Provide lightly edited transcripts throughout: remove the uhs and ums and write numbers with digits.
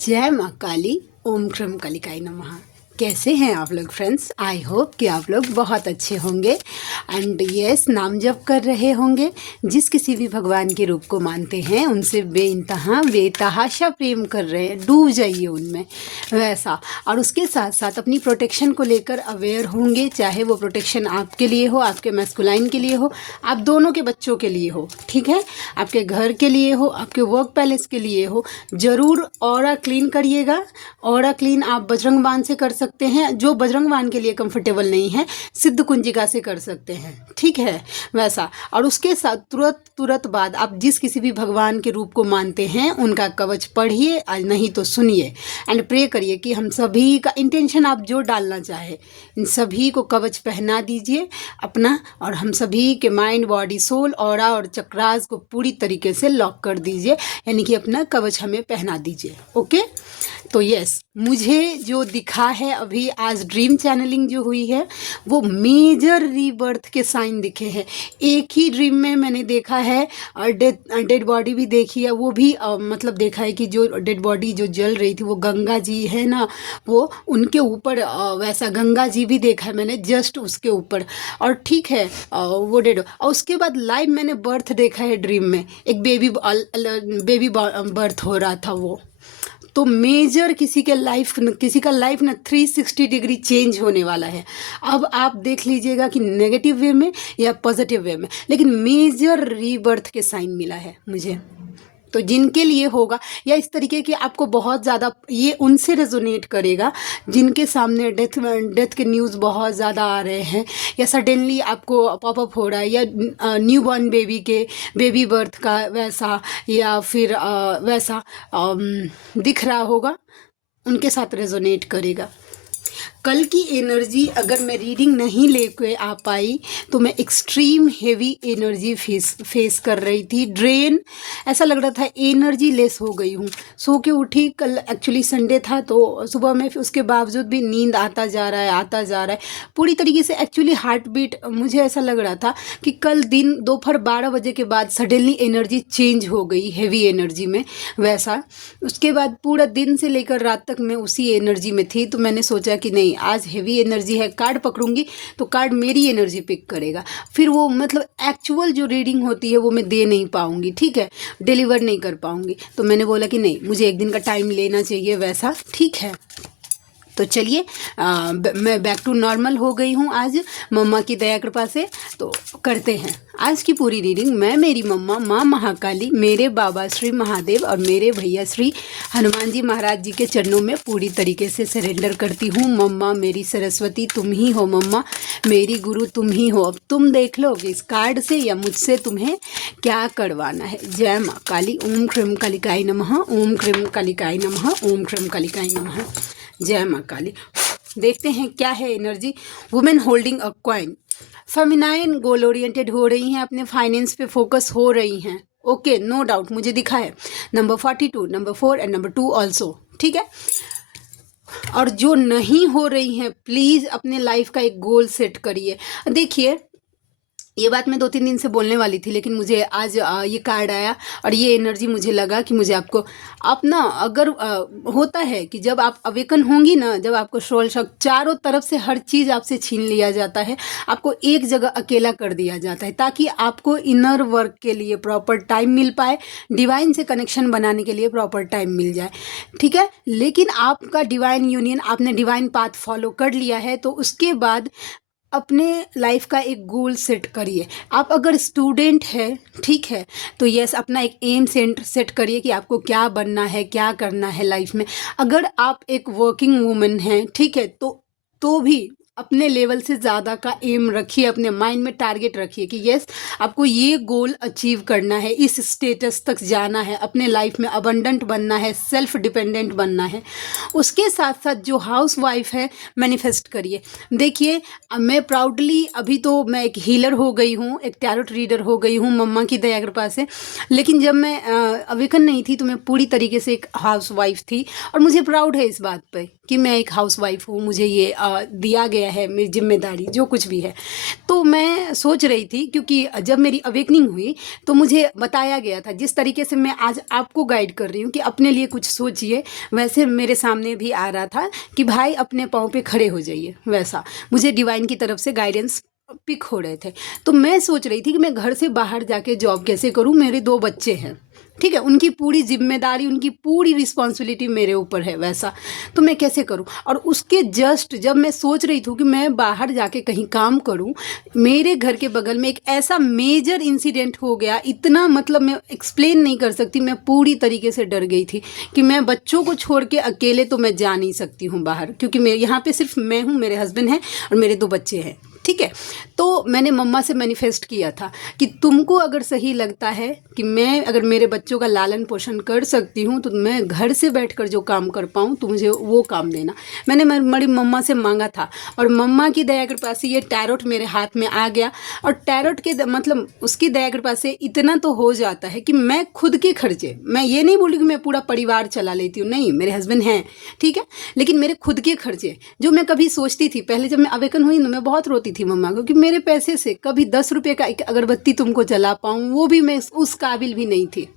जय माँ काली। ओम क्रम कालिकाय नमः। कैसे हैं आप लोग फ्रेंड्स? आई होप कि आप लोग बहुत अच्छे होंगे एंड यस, नाम जप कर रहे होंगे। जिस किसी भी भगवान के रूप को मानते हैं उनसे बेइंतहा बेतहाशा प्रेम कर रहे हैं, डूब जाइए उनमें वैसा। और उसके साथ साथ अपनी प्रोटेक्शन को लेकर अवेयर होंगे, चाहे वो प्रोटेक्शन आपके लिए हो, आपके मैस्कुलाइन के लिए हो, आप दोनों के बच्चों के लिए हो, ठीक है, आपके घर के लिए हो, आपके वर्क पैलेस के लिए हो। ज़रूर ऑरा क्लीन करिएगा। ऑरा क्लीन आप बजरंग बाण से कर सकते हैं, जो बजरंग बाण के लिए कंफर्टेबल नहीं है सिद्ध कुंजिका से कर सकते हैं, ठीक है वैसा। और उसके साथ तुरंत बाद आप जिस किसी भी भगवान के रूप को मानते हैं उनका कवच पढ़िए, नहीं तो सुनिए एंड प्रे करिए कि हम सभी का इंटेंशन आप जो डालना चाहे इन सभी को कवच पहना दीजिए अपना, और हम सभी के माइंड बॉडी सोल ऑरा और चक्रास को पूरी तरीके से लॉक कर दीजिए, यानी कि अपना कवच हमें पहना दीजिए। ओके, तो यस, मुझे जो दिखा है अभी आज ड्रीम चैनलिंग जो हुई है वो मेजर रीबर्थ के साइन दिखे हैं। एक ही ड्रीम में मैंने देखा है, डेड बॉडी भी देखी है, वो भी मतलब देखा है कि जो डेड बॉडी जो जल रही थी वो गंगा जी है ना, वो उनके ऊपर वैसा गंगा जी भी देखा है मैंने जस्ट उसके ऊपर। और ठीक है वो डेड, और उसके बाद लाइव मैंने बर्थ देखा है ड्रीम में, एक बेबी बर्थ हो रहा था वो। तो मेजर किसी का लाइफ ना 360 डिग्री चेंज होने वाला है। अब आप देख लीजिएगा कि नेगेटिव वे में या पॉजिटिव वे में, लेकिन मेजर रीबर्थ के साइन मिला है मुझे। तो जिनके लिए होगा या इस तरीके की आपको बहुत ज़्यादा ये उनसे रेजोनेट करेगा जिनके सामने डेथ के न्यूज़ बहुत ज़्यादा आ रहे हैं, या सडनली आपको पॉपअप हो रहा है, या न्यू बॉर्न बेबी के बेबी बर्थ का वैसा, या फिर वैसा दिख रहा होगा, उनके साथ रेजोनेट करेगा। कल की एनर्जी अगर मैं रीडिंग नहीं लेके आ पाई तो मैं एक्सट्रीम हेवी एनर्जी फेस कर रही थी, ड्रेन ऐसा लग रहा था, एनर्जी लेस हो गई हूँ। सो के उठी, कल एक्चुअली संडे था तो सुबह में, उसके बावजूद भी नींद आता जा रहा है पूरी तरीके से। एक्चुअली हार्ट बीट मुझे ऐसा लग रहा था कि कल दिन दोपहर 12 बजे के बाद सडनली एनर्जी चेंज हो गई हेवी एनर्जी में वैसा। उसके बाद पूरा दिन से लेकर रात तक मैं उसी एनर्जी में थी। तो मैंने सोचा कि नहीं, आज हेवी एनर्जी है, कार्ड पकड़ूंगी तो कार्ड मेरी एनर्जी पिक करेगा, फिर वो मतलब एक्चुअल जो रीडिंग होती है वो मैं दे नहीं पाऊंगी, ठीक है, डिलीवर नहीं कर पाऊंगी। तो मैंने बोला कि नहीं, मुझे एक दिन का टाइम लेना चाहिए वैसा, ठीक है। तो चलिए मैं बैक टू नॉर्मल हो गई हूँ आज मम्मा की दया कृपा से। तो करते हैं आज की पूरी रीडिंग। मैं मेरी मम्मा माँ महाकाली, मेरे बाबा श्री महादेव और मेरे भैया श्री हनुमान जी महाराज जी के चरणों में पूरी तरीके से सरेंडर करती हूँ। मम्मा मेरी सरस्वती तुम ही हो, मम्मा मेरी गुरु तुम ही हो। अब तुम देख लो कि इस कार्ड से या मुझसे तुम्हें क्या करवाना है। जय माँ काली। ओम क्रम कालिकाय नमः। ओम क्रम कालिकाय नमः। ओम क्रम कालिकाय नमः। जय माँ काली। देखते हैं क्या है एनर्जी। वुमेन होल्डिंग अ कॉइन, फेमिनाइन, गोल ओरिएंटेड हो रही हैं, अपने फाइनेंस पे फोकस हो रही हैं। ओके, नो डाउट मुझे दिखा है number 42, number 4 and number 2 also, ठीक है। और जो नहीं हो रही हैं, प्लीज़ अपने लाइफ का एक गोल सेट करिए। देखिए, ये बात मैं 2-3 दिन से बोलने वाली थी, लेकिन मुझे आज ये कार्ड आया और ये एनर्जी मुझे लगा कि मुझे आपको अपना, अगर होता है कि जब आप अवेकन होंगी ना, जब आपको सोल शक चारों तरफ से हर चीज़ आपसे छीन लिया जाता है, आपको एक जगह अकेला कर दिया जाता है ताकि आपको इनर वर्क के लिए प्रॉपर टाइम मिल पाए, डिवाइन से कनेक्शन बनाने के लिए प्रॉपर टाइम मिल जाए, ठीक है। लेकिन आपका डिवाइन यूनियन, आपने डिवाइन पाथ फॉलो कर लिया है, तो उसके बाद अपने लाइफ का एक गोल सेट करिए। आप अगर स्टूडेंट है, ठीक है, तो यस, अपना एक एम सेट करिए कि आपको क्या बनना है, क्या करना है लाइफ में। अगर आप एक वर्किंग वूमेन हैं, ठीक है, तो भी अपने लेवल से ज़्यादा का एम रखिए, अपने माइंड में टारगेट रखिए कि यस, आपको ये गोल अचीव करना है, इस स्टेटस तक जाना है, अपने लाइफ में अबंडेंट बनना है, सेल्फ डिपेंडेंट बनना है। उसके साथ साथ जो हाउस वाइफ है, मैनिफेस्ट करिए। देखिए, मैं प्राउडली, अभी तो मैं एक हीलर हो गई हूँ, एक टैरोट रीडर हो गई हूँ मम्मा की दया कृपा से, लेकिन जब मैं अवेकन नहीं थी तो मैं पूरी तरीके से एक हाउस वाइफ थी। और मुझे प्राउड है इस बात पे कि मैं एक हाउसवाइफ हूँ, मुझे ये दिया गया है मेरी जिम्मेदारी जो कुछ भी है। तो मैं सोच रही थी, क्योंकि जब मेरी अवेकनिंग हुई तो मुझे बताया गया था, जिस तरीके से मैं आज आपको गाइड कर रही हूँ कि अपने लिए कुछ सोचिए, वैसे मेरे सामने भी आ रहा था कि भाई अपने पाँव पे खड़े हो जाइए। वैसा मुझे डिवाइन की तरफ से गाइडेंस पिक हो रहे थे। तो मैं सोच रही थी कि मैं घर से बाहर जाके जॉब कैसे करूं, मेरे 2 बच्चे हैं, ठीक है, उनकी पूरी जिम्मेदारी, उनकी पूरी रिस्पॉन्सिबिलिटी मेरे ऊपर है वैसा, तो मैं कैसे करूं। और उसके जस्ट जब मैं सोच रही थी कि मैं बाहर जाके कहीं काम करूं, मेरे घर के बगल में एक ऐसा मेजर इंसिडेंट हो गया, इतना मतलब मैं एक्सप्लेन नहीं कर सकती, मैं पूरी तरीके से डर गई थी कि मैं बच्चों को छोड़ के अकेले तो मैं जा नहीं सकती हूँ बाहर, क्योंकि मैं यहाँ पे सिर्फ मैं हूँ, मेरे हस्बैंड हैं और मेरे 2 बच्चे हैं, ठीक है। तो मैंने मम्मा से मैनिफेस्ट किया था कि तुमको अगर सही लगता है कि मैं अगर मेरे बच्चों का लालन पोषण कर सकती हूँ तो मैं घर से बैठकर जो काम कर पाऊँ तो मुझे वो काम देना। मैंने मेरी मम्मा से मांगा था और मम्मा की दया कृपा से ये टैरोट मेरे हाथ में आ गया। और टैरोट के मतलब उसकी दया कृपा से इतना तो हो जाता है कि मैं खुद के खर्चे, मैं ये नहीं बोली कि मैं पूरा परिवार चला लेती हूँ, नहीं, मेरे हस्बैंड हैं, ठीक है, लेकिन मेरे खुद के खर्चे जो मैं कभी सोचती थी, पहले जब मैं अवेकन हुई ना, मैं बहुत रोती थी मम्मा को कि मेरे पैसे से कभी 10 रुपये का एक अगरबत्ती तुमको जला पाऊँ, वो भी मैं उस काबिल भी नहीं थी,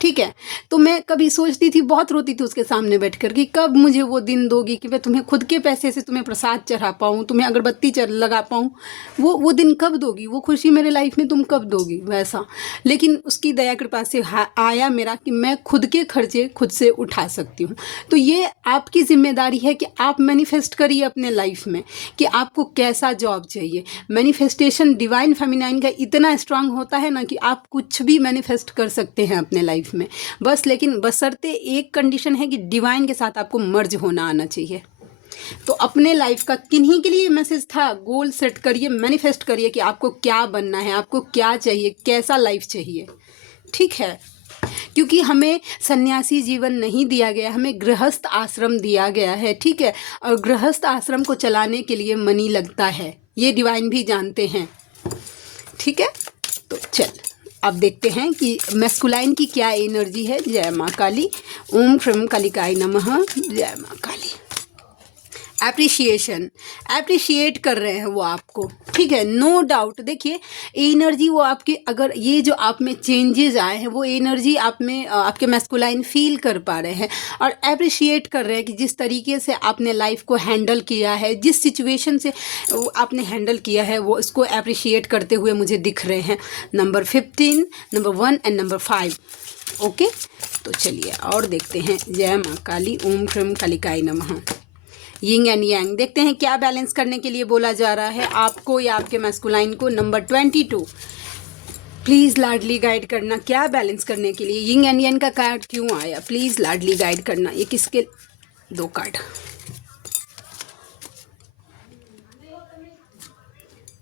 ठीक है। तो मैं कभी सोचती थी, बहुत रोती थी उसके सामने बैठकर कि कब मुझे वो दिन दोगी कि मैं तुम्हें खुद के पैसे से तुम्हें प्रसाद चढ़ा पाऊँ, तुम्हें अगरबत्ती लगा पाऊँ, वो दिन कब दोगी, वो खुशी मेरे लाइफ में तुम कब दोगी वैसा। लेकिन उसकी दया कृपा से आया मेरा कि मैं खुद के खर्चे खुद से उठा सकती हूँ। तो ये आपकी जिम्मेदारी है कि आप मैनिफेस्ट करिए अपने लाइफ में कि आपको कैसा जॉब चाहिए। मैनिफेस्टेशन डिवाइन फेमिनाइन का इतना स्ट्रांग होता है ना कि आप कुछ भी मैनिफेस्ट कर सकते हैं अपने लाइफ में, बस लेकिन बशर्ते एक कंडीशन है कि डिवाइन के साथ आपको मर्ज होना आना चाहिए। तो अपने लाइफ का किन्हीं के लिए मैसेज था, गोल सेट करिए, मैनिफेस्ट करिए कि आपको क्या बनना है, आपको क्या चाहिए, कैसा लाइफ चाहिए, ठीक है। क्योंकि हमें सन्यासी जीवन नहीं दिया गया, हमें गृहस्थ आश्रम दिया गया है, ठीक है। और गृहस्थ आश्रम को चलाने के लिए मनी लगता है, ये डिवाइन भी जानते हैं, ठीक है। तो चल अब देखते हैं कि मैस्कुलाइन की क्या एनर्जी है। जय माँ काली, ओम ह्रीं कालिकाय नमः। जय माँ काली। एप्रिशिएट कर रहे हैं वो आपको, ठीक है, नो डाउट। देखिए एनर्जी वो आपके, अगर ये जो आप में चेंजेस आए हैं वो एनर्जी आप में आपके मैस्कुलाइन फील कर पा रहे हैं और एप्रिशिएट कर रहे हैं कि जिस तरीके से आपने लाइफ को हैंडल किया है, जिस सिचुएशन से आपने हैंडल किया है, वो इसको एप्रिशिएट करते हुए मुझे दिख रहे हैं। Number 15, number 1 and number 5। Okay, तो चलिए और देखते हैं। जय माँ काली, ओम ह्रीं कालिकाय नमः। यिंग एंड यांग देखते हैं क्या बैलेंस करने के लिए बोला जा रहा है आपको या आपके मैस्कुलाइन को। नंबर 22, प्लीज़ लाडली गाइड करना, क्या बैलेंस करने के लिए। यिंग एंड यांग का कार्ड क्यों आया, प्लीज़ लाडली गाइड करना। ये किसके, 2 कार्ड।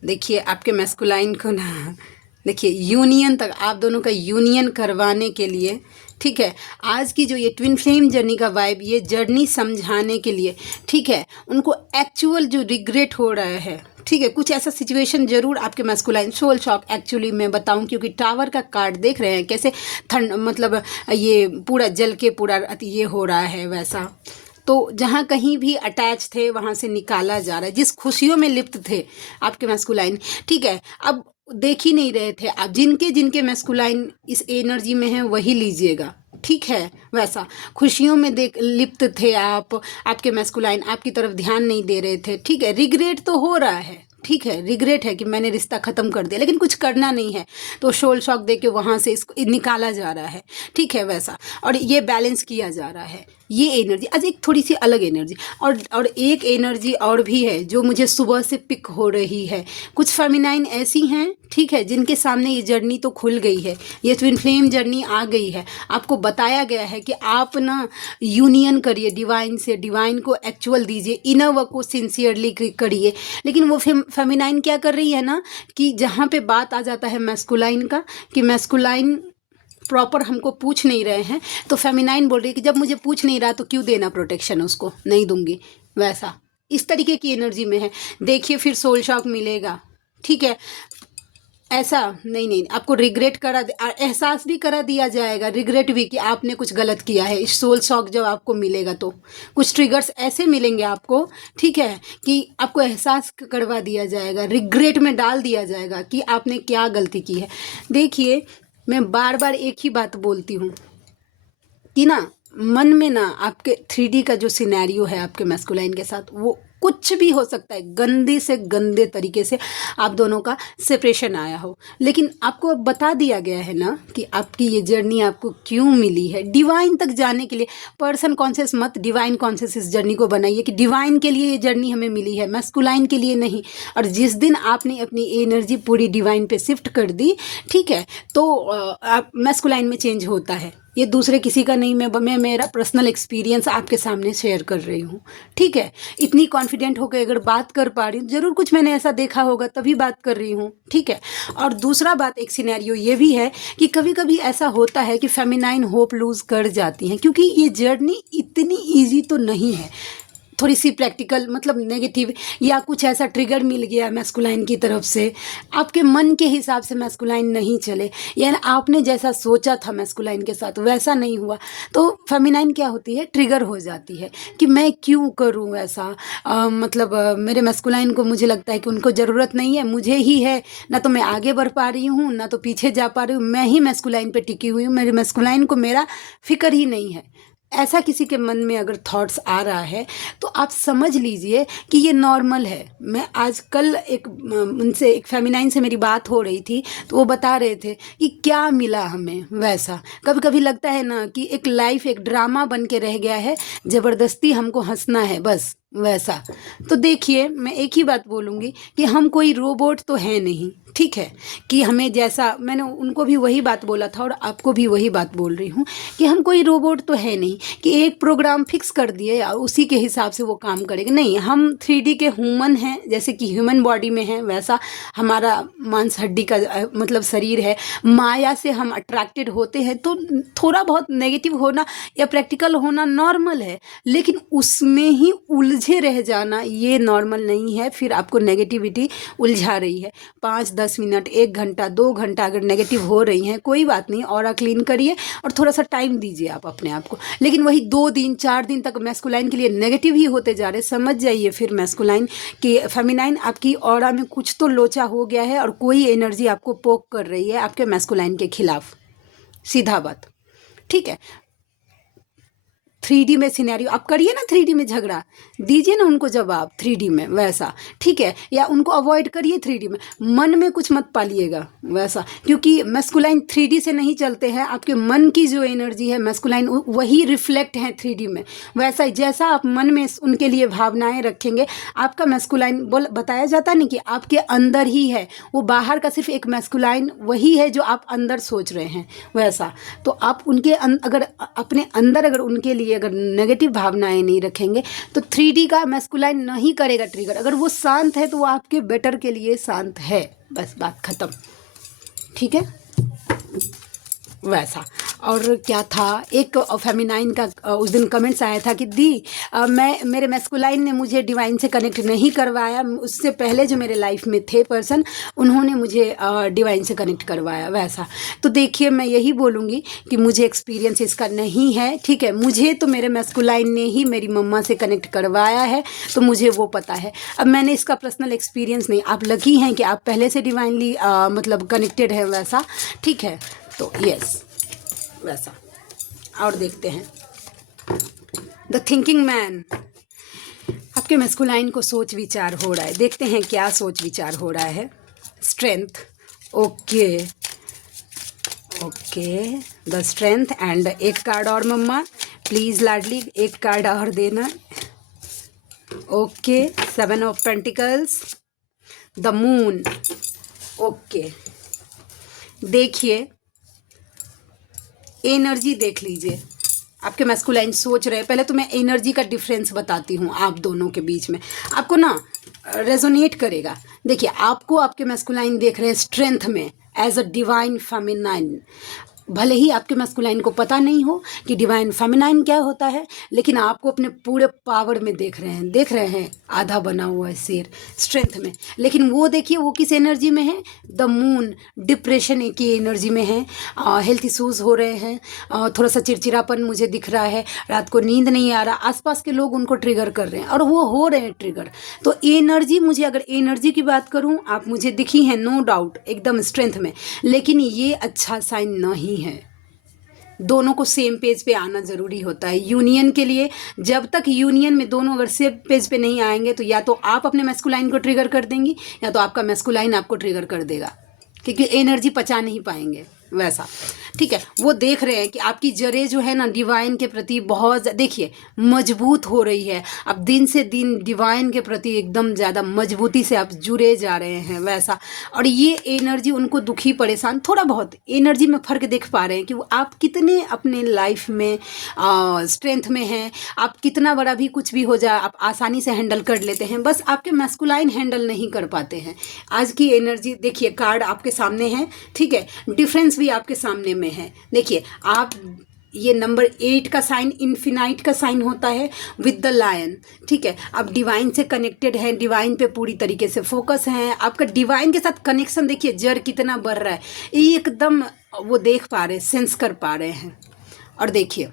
देखिए आपके मैस्कुलाइन को ना, देखिए यूनियन तक, आप दोनों का यूनियन करवाने के लिए, ठीक है, आज की जो ये ट्विन फ्लेम जर्नी का वाइब, ये जर्नी समझाने के लिए, ठीक है, उनको एक्चुअल जो रिग्रेट हो रहा है, ठीक है, कुछ ऐसा सिचुएशन जरूर आपके मैस्कुलाइन सोल शॉक, एक्चुअली मैं बताऊं क्योंकि टावर का कार्ड देख रहे हैं कैसे ठंड, मतलब ये पूरा जल के पूरा ये हो रहा है वैसा। तो जहाँ कहीं भी अटैच थे वहाँ से निकाला जा रहा है, जिस खुशियों में लिप्त थे आपके मैस्कुलाइन, ठीक है, अब देख ही नहीं रहे थे आप। जिनके जिनके मैस्कुलाइन इस एनर्जी में है वही लीजिएगा, ठीक है, वैसा खुशियों में लिप्त थे आप, आपके मैस्कुलाइन आपकी तरफ ध्यान नहीं दे रहे थे, ठीक है। रिग्रेट तो हो रहा है, ठीक है, रिग्रेट है कि मैंने रिश्ता ख़त्म कर दिया, लेकिन कुछ करना नहीं है, तो शोल शॉक दे के वहाँ से इसको निकाला जा रहा है, ठीक है, वैसा। और ये बैलेंस किया जा रहा है, ये एनर्जी आज एक थोड़ी सी अलग एनर्जी। और एक एनर्जी और भी है जो मुझे सुबह से पिक हो रही है। कुछ फेमिनाइन ऐसी हैं, ठीक है, जिनके सामने ये जर्नी तो खुल गई है, ये ट्विन फ्लेम जर्नी आ गई है। आपको बताया गया है कि आप ना यूनियन करिए डिवाइन से, डिवाइन को एक्चुअल दीजिए, इनर वर्क को सिंसियरली करिए। लेकिन वो फेमिनाइन क्या कर रही है ना, कि जहाँ पे बात आ जाता है मैस्कुलाइन का, कि मैस्कुलाइन प्रॉपर हमको पूछ नहीं रहे हैं, तो फेमिनाइन बोल रही है कि जब मुझे पूछ नहीं रहा तो क्यों देना प्रोटेक्शन, उसको नहीं दूंगी, वैसा इस तरीके की एनर्जी में है। देखिए फिर सोल शॉक मिलेगा, ठीक है। ऐसा नहीं नहीं, आपको रिग्रेट एहसास भी करा दिया जाएगा, रिग्रेट भी कि आपने कुछ गलत किया है। सोल शॉक जब आपको मिलेगा तो कुछ ट्रिगर्स ऐसे मिलेंगे आपको, ठीक है, कि आपको एहसास करवा दिया जाएगा, रिग्रेट में डाल दिया जाएगा कि आपने क्या गलती की है। देखिए, मैं बार बार एक ही बात बोलती हूँ कि ना, मन में ना आपके 3D का जो सिनेरियो है आपके मैस्कुलाइन के साथ, वो कुछ भी हो सकता है, गंदे से गंदे तरीके से आप दोनों का सेपरेशन आया हो, लेकिन आपको अब बता दिया गया है ना कि आपकी ये जर्नी आपको क्यों मिली है, डिवाइन तक जाने के लिए। पर्सन कॉन्शियस मत, डिवाइन कॉन्शियस इस जर्नी को बनाइए कि डिवाइन के लिए ये जर्नी हमें मिली है, मैस्कुलाइन के लिए नहीं। और जिस दिन आपने अपनी एनर्जी पूरी डिवाइन पे शिफ्ट कर दी, ठीक है, तो आप मैस्कुलाइन में चेंज होता है। ये दूसरे किसी का नहीं, मैं मेरा पर्सनल एक्सपीरियंस आपके सामने शेयर कर रही हूँ, ठीक है। इतनी कॉन्फिडेंट होकर अगर बात कर पा रही हूँ, ज़रूर कुछ मैंने ऐसा देखा होगा तभी बात कर रही हूँ, ठीक है। और दूसरा बात, एक सिनेरियो ये भी है कि कभी कभी ऐसा होता है कि फेमिनाइन होप लूज़ कर जाती हैं, क्योंकि ये जर्नी इतनी ईजी तो नहीं है, थोड़ी सी प्रैक्टिकल, मतलब नेगेटिव, या कुछ ऐसा ट्रिगर मिल गया मैस्कुलाइन की तरफ से, आपके मन के हिसाब से मैस्कुलाइन नहीं चले, यानी आपने जैसा सोचा था मैस्कुलाइन के साथ वैसा नहीं हुआ, तो फेमिनाइन क्या होती है, ट्रिगर हो जाती है कि मैं क्यों करूं ऐसा। मेरे मैस्कुलाइन को मुझे लगता है कि उनको ज़रूरत नहीं है, मुझे ही है, ना तो मैं आगे बढ़ पा रही हूँ ना तो पीछे जा पा रही हूँ, मैं ही मैस्कुलाइन पे टिकी हुई हूँ, मेरे मैस्कुलाइन को मेरा फिक्र ही नहीं है। ऐसा किसी के मन में अगर थॉट्स आ रहा है तो आप समझ लीजिए कि ये नॉर्मल है। मैं आज कल उनसे, एक फेमिनाइन से मेरी बात हो रही थी, तो वो बता रहे थे कि क्या मिला हमें वैसा। कभी कभी लगता है ना कि एक लाइफ एक ड्रामा बन के रह गया है, ज़बरदस्ती हमको हंसना है बस, वैसा। तो देखिए, मैं एक ही बात बोलूँगी कि हम कोई रोबोट तो है नहीं, ठीक है, कि हमें जैसा, मैंने उनको भी वही बात बोला था और आपको भी वही बात बोल रही हूँ कि हम कोई रोबोट तो है नहीं कि एक प्रोग्राम फिक्स कर दिए और उसी के हिसाब से वो काम करेगा। नहीं, हम 3D के ह्यूमन हैं, जैसे कि ह्यूमन बॉडी में है वैसा हमारा मांस हड्डी का मतलब शरीर है। माया से हम अट्रैक्टेड होते हैं, तो थोड़ा बहुत नेगेटिव होना या प्रैक्टिकल होना नॉर्मल है, लेकिन उसमें ही उलझे रह जाना ये नॉर्मल नहीं है। फिर आपको नेगेटिविटी उलझा रही है। 5-10 मिनट, 1 घंटा, 2 घंटा अगर नेगेटिव हो रही हैं, कोई बात नहीं, ऑरा क्लीन करिए और थोड़ा सा टाइम दीजिए आप अपने आप को। लेकिन वही 2 दिन 4 दिन तक मैस्कुलाइन के लिए नेगेटिव ही होते जा रहे, समझ जाइए फिर मैस्कुलाइन कि फेमिनाइन आपकी ऑरा में कुछ तो लोचा हो गया है और कोई एनर्जी आपको पोक कर रही है आपके मैस्कुलाइन के खिलाफ, सीधा बात, ठीक है। 3D में सिनेरियो आप करिए ना, 3D में झगड़ा दीजिए ना उनको जवाब 3D में वैसा, ठीक है, या उनको अवॉइड करिए 3D में, मन में कुछ मत पालिएगा वैसा, क्योंकि मैस्कुलाइन 3D से नहीं चलते हैं। आपके मन की जो एनर्जी है मैस्कुलाइन, वही रिफ्लेक्ट है 3D में। वैसा ही जैसा आप मन में उनके लिए भावनाएं रखेंगे, आपका मैस्कुलाइन बताया जाता नहीं कि आपके अंदर ही है, वो बाहर का सिर्फ एक मैस्कुलाइन वही है जो आप अंदर सोच रहे हैं वैसा। तो आप उनके अगर अपने अंदर अगर उनके लिए अगर नेगेटिव भावनाएं नहीं रखेंगे तो 3D का मैस्कुलाइन नहीं करेगा ट्रिगर। अगर वो शांत है तो वो आपके बेटर के लिए शांत है, बस बात खत्म, ठीक है वैसा। और क्या था, एक फेमिनाइन का उस दिन कमेंट्स आया था कि दी मेरे मैस्कुलाइन ने मुझे डिवाइन से कनेक्ट नहीं करवाया, उससे पहले जो मेरे लाइफ में थे पर्सन उन्होंने मुझे डिवाइन से कनेक्ट करवाया वैसा। तो देखिए, मैं यही बोलूँगी कि मुझे एक्सपीरियंस इसका नहीं है, ठीक है, मुझे तो मेरे मैस्कुलाइन ने ही मेरी मम्मा से कनेक्ट करवाया है, तो मुझे वो पता है। अब मैंने इसका पर्सनल एक्सपीरियंस नहीं, आप लकी हैं कि आप पहले से डिवाइनली मतलब कनेक्टेड है वैसा, ठीक है, तो यस वैसा। और देखते हैं द थिंकिंग मैन, आपके मैस्कुलाइन को सोच विचार हो रहा है, देखते हैं क्या सोच विचार हो रहा है। Strength, okay okay, the strength and एक कार्ड और मम्मा प्लीज लाडली, एक कार्ड और देना। Okay, 7 of pentacles, the moon, okay. देखिए एनर्जी देख लीजिए, आपके मैस्कुलाइन सोच रहे हैं। पहले तो मैं एनर्जी का डिफरेंस बताती हूँ आप दोनों के बीच में, आपको ना रेजोनेट करेगा। देखिए, आपको आपके मैस्कुलाइन देख रहे हैं स्ट्रेंथ में एज अ डिवाइन फेमिनाइन, भले ही आपके मैस्कुलाइन को पता नहीं हो कि डिवाइन फेमिनाइन क्या होता है, लेकिन आपको अपने पूरे पावर में देख रहे हैं आधा बना हुआ है शेर स्ट्रेंथ में। लेकिन वो देखिए वो किस एनर्जी में है, द मून डिप्रेशन की एनर्जी में है। हेल्थ इश्यूज हो रहे हैं, थोड़ा सा चिड़चिड़ापन मुझे दिख रहा है, रात को नींद नहीं आ रहा, आसपास के लोग उनको ट्रिगर कर रहे हैं और वो हो रहे हैं ट्रिगर। तो एनर्जी, मुझे अगर एनर्जी की बात करूँ, आप मुझे दिखी हैं नो डाउट एकदम स्ट्रेंथ में, लेकिन ये अच्छा साइन नहीं है। दोनों को सेम पेज पे आना ज़रूरी होता है यूनियन के लिए। जब तक यूनियन में दोनों अगर सेम पेज पे नहीं आएंगे तो या तो आप अपने मैस्कुलाइन को ट्रिगर कर देंगी या तो आपका मैस्कुलाइन आपको ट्रिगर कर देगा, क्योंकि एनर्जी पचा नहीं पाएंगे वैसा। ठीक है, वो देख रहे हैं कि आपकी जड़ें जो है ना डिवाइन के प्रति बहुत देखिए मजबूत हो रही है। अब दिन से दिन डिवाइन के प्रति एकदम ज़्यादा मजबूती से आप जुड़े जा रहे हैं वैसा। और ये एनर्जी उनको दुखी परेशान थोड़ा बहुत एनर्जी में फ़र्क देख पा रहे हैं कि वो आप कितने अपने लाइफ में स्ट्रेंथ में हैं। आप कितना बड़ा भी कुछ भी हो जाए आप आसानी से हैंडल कर लेते हैं, बस आपके मैस्कुलाइन हैंडल नहीं कर पाते हैं। आज की एनर्जी देखिए, कार्ड आपके सामने है, ठीक है, डिफरेंस भी आपके सामने में है। देखिए आप, ये नंबर 8 का साइन इन्फिनाइट का साइन होता है विद द लायन। ठीक है, आप डिवाइन से कनेक्टेड हैं, डिवाइन पे पूरी तरीके से फोकस हैं। आपका डिवाइन के साथ कनेक्शन देखिए जड़ कितना बढ़ रहा है, एकदम वो देख पा रहे, सेंस कर पा रहे हैं। और देखिए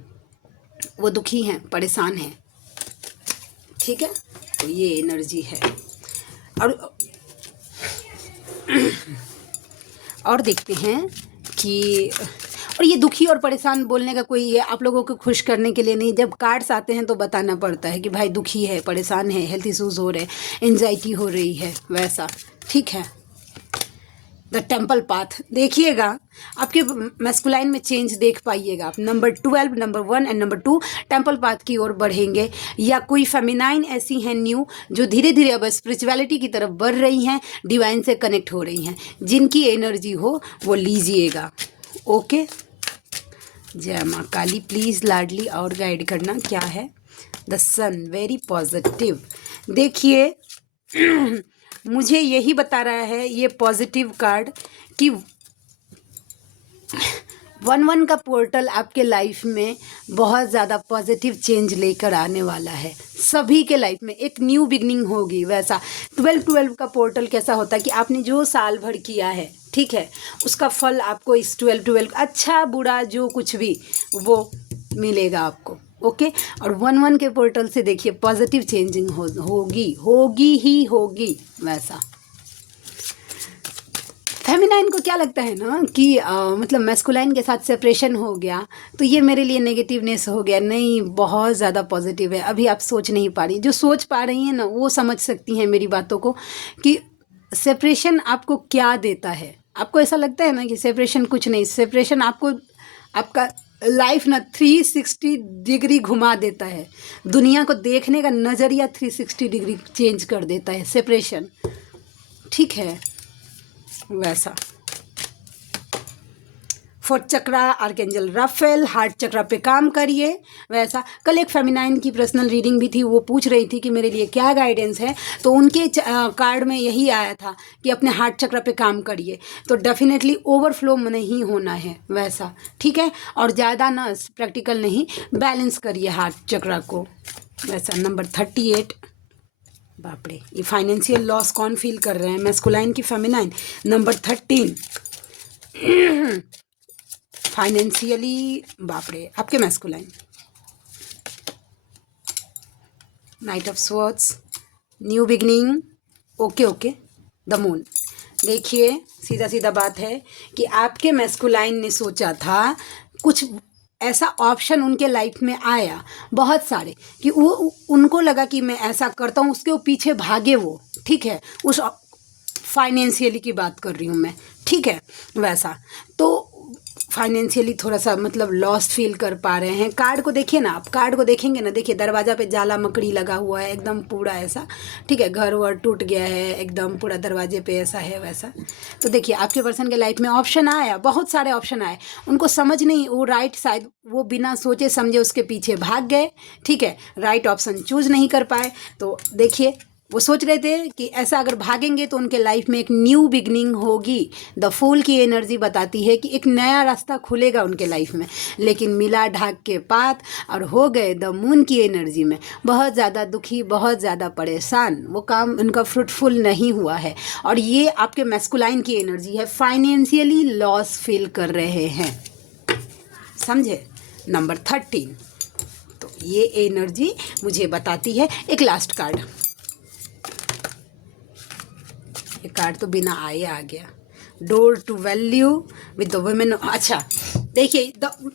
वो दुखी हैं, परेशान हैं। ठीक है, तो ये एनर्जी है। और देखते हैं कि, और ये दुखी और परेशान बोलने का कोई, ये आप लोगों को खुश करने के लिए नहीं, जब कार्ड्स आते हैं तो बताना पड़ता है कि भाई दुखी है, परेशान है, हेल्थ इश्यूज हो रहे हैं, एंजाइटी हो रही है वैसा। ठीक है, द टेम्पल पाथ देखिएगा, आपके मैस्कुलाइन में चेंज देख पाइएगा आप। Number 12, number 1 and number 2 temple path की ओर बढ़ेंगे, या कोई फेमिनाइन ऐसी हैं न्यू जो धीरे धीरे अब स्पिरिचुअलिटी की तरफ बढ़ रही हैं, डिवाइन से कनेक्ट हो रही हैं। जिनकी एनर्जी हो वो लीजिएगा। ओके, जय माँ काली। प्लीज़ लाडली और गाइड करना क्या है। The sun very positive. देखिए मुझे यही बता रहा है ये पॉजिटिव कार्ड कि 1-1 का पोर्टल आपके लाइफ में बहुत ज़्यादा पॉजिटिव चेंज लेकर आने वाला है। सभी के लाइफ में एक न्यू बिगनिंग होगी वैसा। 12-12 का पोर्टल कैसा होता है कि आपने जो साल भर किया है, ठीक है, उसका फल आपको इस 12-12 अच्छा बुरा जो कुछ भी वो मिलेगा आपको। ओके, और 1-1 के पोर्टल से देखिए पॉजिटिव चेंजिंग होगी वैसा। फेमिनाइन को क्या लगता है ना कि मतलब मैस्कुलाइन के साथ सेपरेशन हो गया तो ये मेरे लिए नेगेटिवनेस हो गया। नहीं, बहुत ज़्यादा पॉजिटिव है। अभी आप सोच नहीं पा रही, जो सोच पा रही हैं ना वो समझ सकती हैं मेरी बातों को कि सेपरेशन आपको क्या देता है। आपको ऐसा लगता है ना कि सेपरेशन कुछ नहीं, सेपरेशन आपको आपका लाइफ ना 360 डिग्री घुमा देता है, दुनिया को देखने का नज़रिया 360 डिग्री चेंज कर देता है सेपरेशन। ठीक है, वैसा। 4th चक्रा आर्कएंजल राफेल, हार्ट चक्रा पे काम करिए वैसा। कल एक फेमिनाइन की पर्सनल रीडिंग भी थी, वो पूछ रही थी कि मेरे लिए क्या गाइडेंस है, तो उनके कार्ड में यही आया था कि अपने हार्ट चक्रा पे काम करिए। तो डेफिनेटली ओवरफ्लो नहीं होना है वैसा। ठीक है, और ज़्यादा ना प्रैक्टिकल नहीं, बैलेंस करिए हार्ट चक्रा को वैसा। नंबर 38, बाप रे, ये फाइनेंशियल लॉस कौन फील कर रहे हैं, मैस्कुलाइन की फेमिनाइन। नंबर 13 फाइनेंशियली, बाप रे, आपके masculine. Night of swords, new beginning. Okay, the moon. देखिए सीधा सीधा बात है कि आपके मैस्कुलाइन ने सोचा था, कुछ ऐसा ऑप्शन उनके लाइफ में आया बहुत सारे कि वो उनको लगा कि मैं ऐसा करता हूँ, उसके पीछे भागे वो। ठीक है, उस फाइनेंशियली की बात कर रही हूँ मैं। ठीक है, वैसा। तो फाइनेंशियली थोड़ा सा मतलब लॉस्ट फील कर पा रहे हैं। कार्ड को देखिए ना, आप कार्ड को देखेंगे ना, देखिए दरवाज़ा पे जाला मकड़ी लगा हुआ है एकदम पूरा ऐसा। ठीक है, घर वर टूट गया है एकदम पूरा, दरवाजे पे ऐसा है वैसा। तो देखिए आपके पर्सन के लाइफ में ऑप्शन आया, बहुत सारे ऑप्शन आए, उनको समझ नहीं, वो राइट शायद वो बिना सोचे समझे उसके पीछे भाग गए। ठीक है, राइट ऑप्शन चूज नहीं कर पाए। तो देखिए वो सोच रहे थे कि ऐसा अगर भागेंगे तो उनके लाइफ में एक न्यू बिगनिंग होगी। द फूल की एनर्जी बताती है कि एक नया रास्ता खुलेगा उनके लाइफ में, लेकिन मिला ढाक के पात और हो गए द मून की एनर्जी में बहुत ज़्यादा दुखी, बहुत ज़्यादा परेशान। वो काम उनका फ्रूटफुल नहीं हुआ है। और ये आपके मैस्कुलाइन की एनर्जी है, फाइनेंशियली लॉस फील कर रहे हैं, समझे। नंबर 13, तो ये एनर्जी मुझे बताती है। एक लास्ट कार्ड, ये कार्ड तो बिना आए आ गया, door to value with the women. अच्छा देखिए,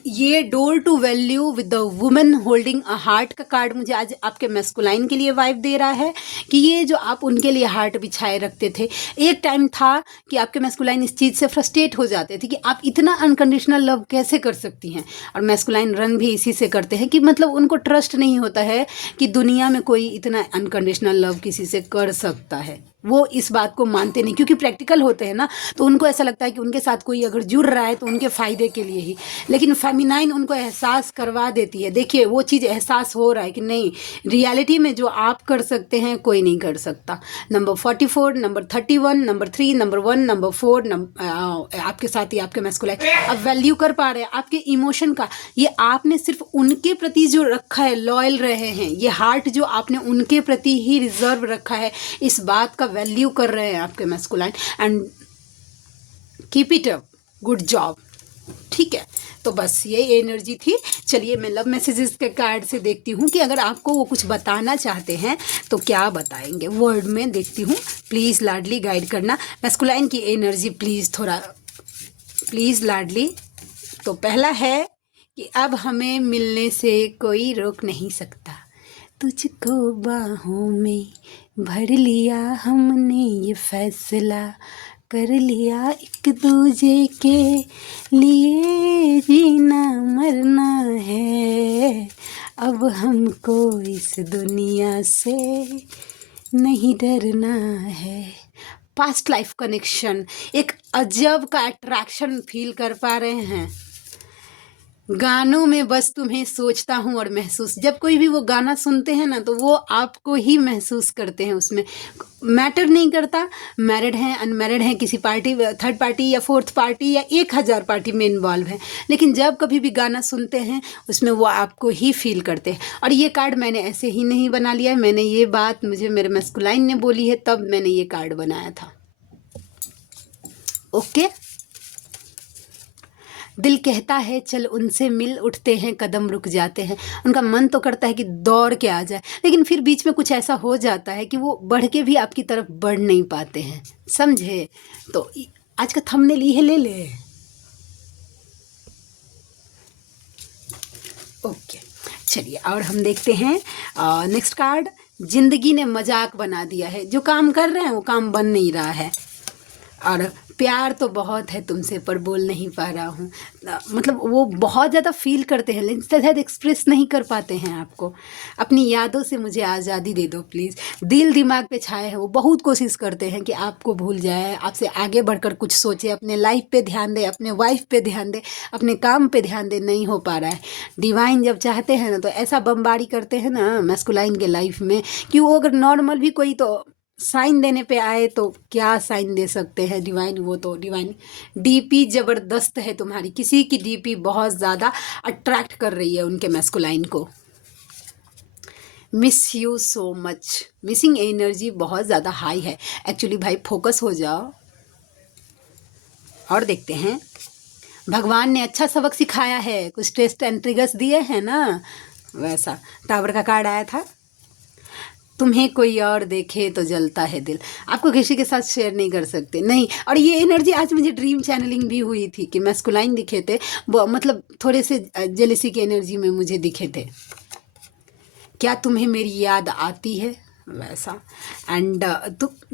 ये door to value with the women holding a heart का कार्ड मुझे आज आपके मैस्कुलाइन के लिए वाइब दे रहा है कि ये जो आप उनके लिए हार्ट बिछाए रखते थे, एक टाइम था कि आपके मैस्कुलाइन इस चीज़ से फ्रस्ट्रेट हो जाते थे कि आप इतना अनकंडीशनल लव कैसे कर सकती हैं। और मैस्कुलाइन रन भी इसी से करते हैं कि मतलब उनको ट्रस्ट नहीं होता है कि दुनिया में कोई इतना अनकंडीशनल लव किसी से कर सकता है। वो इस बात को मानते नहीं, क्योंकि प्रैक्टिकल होते हैं ना, तो उनको ऐसा लगता है कि उनके साथ कोई अगर जुड़ रहा है तो उनके फ़ायदे के लिए ही। लेकिन फेमिनाइन उनको एहसास करवा देती है। देखिए वो चीज़ एहसास हो रहा है कि नहीं, रियलिटी में जो आप कर सकते हैं कोई नहीं कर सकता। Number 44, number 31, number 3, number 1, number 4, आपके साथ ही आपके मैस्कुलाइन अब वैल्यू कर पा रहे हैं आपके इमोशन का। ये आपने सिर्फ उनके प्रति जो रखा है, लॉयल रहे हैं, ये हार्ट जो आपने उनके प्रति ही रिजर्व रखा है, इस बात का वैल्यू कर रहे हैं आपके masculine. And keep it up, good job. ठीक है, तो बस ये एनर्जी थी। चलिए मैं लव मैसेजेस के कार्ड से देखती हूँ कि अगर आपको वो कुछ बताना चाहते हैं तो क्या बताएंगे। वर्ड में देखती हूँ, प्लीज़ लाडली गाइड करना मैस्कुलाइन की एनर्जी, प्लीज़ थोड़ा, प्लीज़ लाडली। तो पहला है कि अब हमें मिलने से कोई रोक नहीं सकता, तुझको बाहों में भर लिया हमने, ये फैसला कर लिया एक दूजे के लिए जीना मरना है, अब हमको इस दुनिया से नहीं डरना है। पास्ट लाइफ कनेक्शन, एक अजब का अट्रैक्शन फील कर पा रहे हैं। गानों में बस तुम्हें सोचता हूँ और महसूस, जब कोई भी वो गाना सुनते हैं ना तो वो आपको ही महसूस करते हैं। उसमें मैटर नहीं करता मैरिड हैं अनमैरिड हैं, किसी पार्टी, थर्ड पार्टी या फोर्थ पार्टी या 1000 पार्टी में इन्वॉल्व है, लेकिन जब कभी भी गाना सुनते हैं उसमें वो आपको ही फील करते हैं। और ये कार्ड मैंने ऐसे ही नहीं बना लिया है, मैंने ये बात मुझे मेरे मैस्कुलाइन ने बोली है, तब मैंने ये कार्ड बनाया था। ओके, दिल कहता है चल उनसे मिल, उठते हैं कदम रुक जाते हैं। उनका मन तो करता है कि दौड़ के आ जाए, लेकिन फिर बीच में कुछ ऐसा हो जाता है कि वो बढ़ के भी आपकी तरफ बढ़ नहीं पाते हैं, समझे। तो आज का थंबनेल ये ले ले। ओके चलिए, और हम देखते हैं नेक्स्ट कार्ड। जिंदगी ने मजाक बना दिया है, जो काम कर रहे हैं वो काम बन नहीं रहा है, और प्यार तो बहुत है तुमसे पर बोल नहीं पा रहा हूँ। मतलब वो बहुत ज़्यादा फील करते हैं लेकिन शायद एक्सप्रेस नहीं कर पाते हैं आपको। अपनी यादों से मुझे आज़ादी दे दो प्लीज़। दिल दिमाग पे छाए हैं, वो बहुत कोशिश करते हैं कि आपको भूल जाए, आपसे आगे बढ़कर कुछ सोचे, अपने लाइफ पे ध्यान दे, अपने वाइफ पे ध्यान दे, अपने काम पे ध्यान दे, नहीं हो पा रहा है। डिवाइन जब चाहते हैं ना तो ऐसा बमबारी करते हैं ना मैस्कुलाइन के लाइफ में कि वो अगर नॉर्मल भी कोई तो साइन देने पे आए तो क्या साइन दे सकते हैं डिवाइन। वो तो डिवाइन डीपी ज़बरदस्त है तुम्हारी, किसी की डीपी बहुत ज़्यादा अट्रैक्ट कर रही है उनके मैस्कुलाइन को। Miss you so much, missing energy बहुत ज़्यादा हाई है एक्चुअली। भाई फोकस हो जाओ। और देखते हैं, भगवान ने अच्छा सबक सिखाया है, कुछ टेस्ट एंड ट्रिगर्स दिए हैं ना, वैसा टावर का कार्ड आया था। तुम्हें कोई और देखे तो जलता है दिल, आपको किसी के साथ शेयर नहीं कर सकते, नहीं। और ये एनर्जी आज मुझे ड्रीम चैनलिंग भी हुई थी कि मैस्कुलाइन दिखे थे, वो मतलब थोड़े से जेलसी की एनर्जी में मुझे दिखे थे। क्या तुम्हें मेरी याद आती है, वैसा। एंड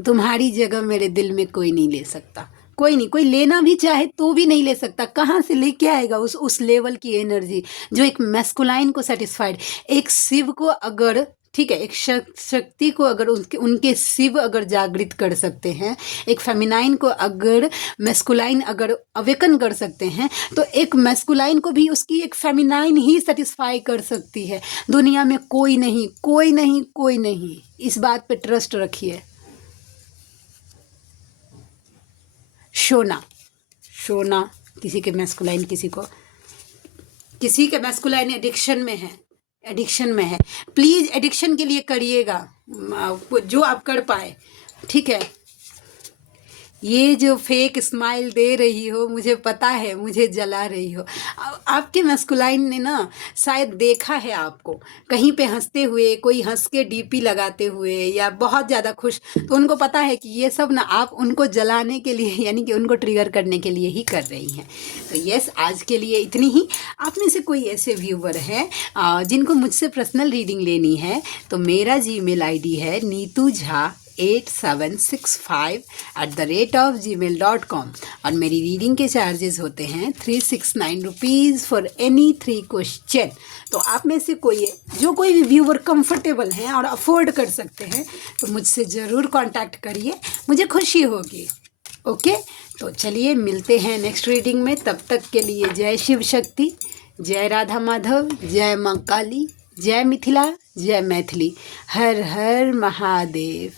तुम्हारी जगह मेरे दिल में कोई नहीं ले सकता, कोई नहीं, कोई लेना भी चाहे तो भी नहीं ले सकता। कहाँ से लेके आएगा उस लेवल की एनर्जी जो एक मैस्कुलाइन को सेटिस्फाइड। एक शिव को अगर ठीक है, एक शक्ति को अगर उनके शिव अगर जागृत कर सकते हैं, एक फेमिनाइन को अगर मैस्कुलाइन अगर अवेकन कर सकते हैं, तो एक मैस्कुलाइन को भी उसकी एक फेमिनाइन ही सेटिस्फाई कर सकती है। दुनिया में कोई नहीं, कोई नहीं, कोई नहीं। इस बात पे ट्रस्ट रखिए। शोना किसी के मैस्कुलाइन, किसी के मैस्कुलाइन एडिक्शन में है। प्लीज़ एडिक्शन के लिए करिएगा जो आप कर पाए, ठीक है। ये जो फेक स्माइल दे रही हो, मुझे पता है, मुझे जला रही हो। आपके मैस्कुलाइन ने ना शायद देखा है आपको कहीं पे हंसते हुए, कोई हंस के डीपी लगाते हुए या बहुत ज़्यादा खुश, तो उनको पता है कि ये सब ना आप उनको जलाने के लिए, यानी कि उनको ट्रिगर करने के लिए ही कर रही हैं। तो यस, आज के लिए इतनी ही। आप में से कोई ऐसे व्यूवर है जिनको मुझसे पर्सनल रीडिंग लेनी है, तो मेरा जीमेल आईडी है neetujha8765@gmail.com और मेरी रीडिंग के चार्जेस होते हैं 369 रुपीज़ फॉर एनी 3 क्वेश्चन। तो आप में से कोई भी व्यूवर कंफर्टेबल हैं और अफोर्ड कर सकते हैं, तो मुझसे ज़रूर कांटेक्ट करिए, मुझे खुशी होगी। ओके, तो चलिए मिलते हैं नेक्स्ट रीडिंग में। तब तक के लिए जय शिव शक्ति, जय राधा माधव, जय माँ काली, जय मिथिला, जय मैथिली, हर हर महादेव।